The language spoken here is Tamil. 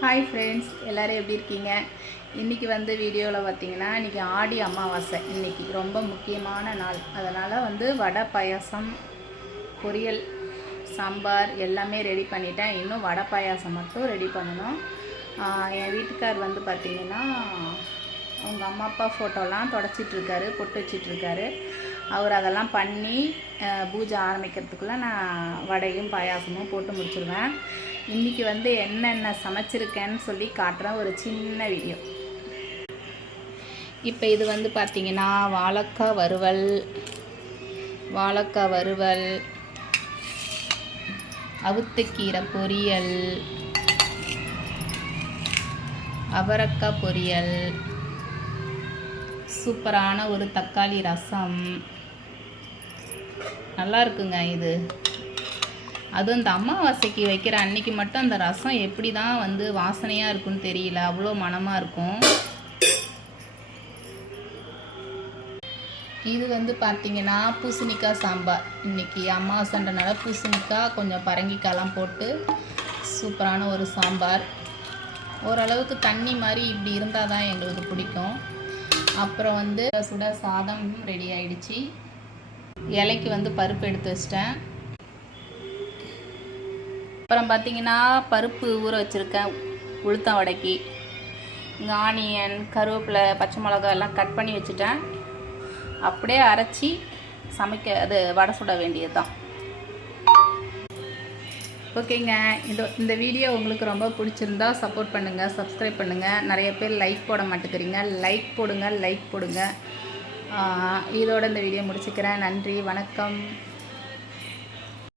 ஹாய் ஃப்ரெண்ட்ஸ், எல்லோரும் எப்படி இருக்கீங்க? இன்றைக்கி வீடியோவில் பார்த்தீங்கன்னா, இன்றைக்கி ஆடி அமாவாசை. இன்றைக்கி ரொம்ப முக்கியமான நாள். அதனால் வடை பாயாசம், பொரியல், சாம்பார் எல்லாமே ரெடி பண்ணிட்டேன். இன்னும் வடை பாயாசம் மட்டும் ரெடி பண்ணணும். என் வீட்டுக்கார் பார்த்திங்கன்னா, அவங்க அம்மா அப்பா ஃபோட்டோலாம் தொடச்சிட்ருக்காரு, பொட்டு வச்சிட்ருக்காரு. அவர் அதெல்லாம் பண்ணி பூஜை ஆரம்பிக்கிறதுக்குள்ளே நான் வடையும் பாயாசமும் போட்டு முடிச்சிடுவேன். இன்றைக்கி என்னென்ன சமைச்சிருக்கேன்னு சொல்லி காட்டுறேன், ஒரு சின்ன வீடியோ. இப்போ இது பார்த்திங்கன்னா வாழைக்காய் வறுவல், அவுத்துக்கீரை பொரியல், அவரைக்காய் பொரியல், சூப்பரான ஒரு தக்காளி ரசம். நல்லா இருக்குங்க இது. அதுவும் இந்த அமாவாசைக்கு வைக்கிற அன்னைக்கு மட்டும் அந்த ரசம் எப்படி தான் வாசனையாக இருக்குன்னு தெரியல, அவ்வளோ மணமாக இருக்கும். இது பார்த்திங்கன்னா பூசணிக்காய் சாம்பார். இன்றைக்கி அமாவாசைன்றனால பூசணிக்காய் கொஞ்சம் பரங்கிக்காய்லாம் போட்டு சூப்பரான ஒரு சாம்பார். ஓரளவுக்கு தண்ணி மாதிரி இப்படி இருந்தால் தான் எங்களுக்கு பிடிக்கும். அப்புறம் சுட சாதம் ரெடி ஆகிடுச்சு. இலைக்கு பருப்பு எடுத்து வச்சிட்டேன். அப்புறம் பார்த்திங்கன்னா பருப்பு ஊற வச்சுருக்கேன் உளுத்தம் வடைக்கு. இங்கே ஆனியன், கருவேப்பிலை, பச்சை மிளகா எல்லாம் கட் பண்ணி வச்சுட்டேன். அப்படியே அரைச்சி அது வடை சுட வேண்டியது தான். ஓகேங்க, இந்த வீடியோ உங்களுக்கு ரொம்ப பிடிச்சிருந்தா சப்போர்ட் பண்ணுங்கள், சப்ஸ்கிரைப் பண்ணுங்கள். நிறைய பேர் லைக் போட மாட்டேங்கிறீங்க. லைக் போடுங்க. இதோட இந்த வீடியோ முடிச்சுக்கிறேன். நன்றி, வணக்கம்.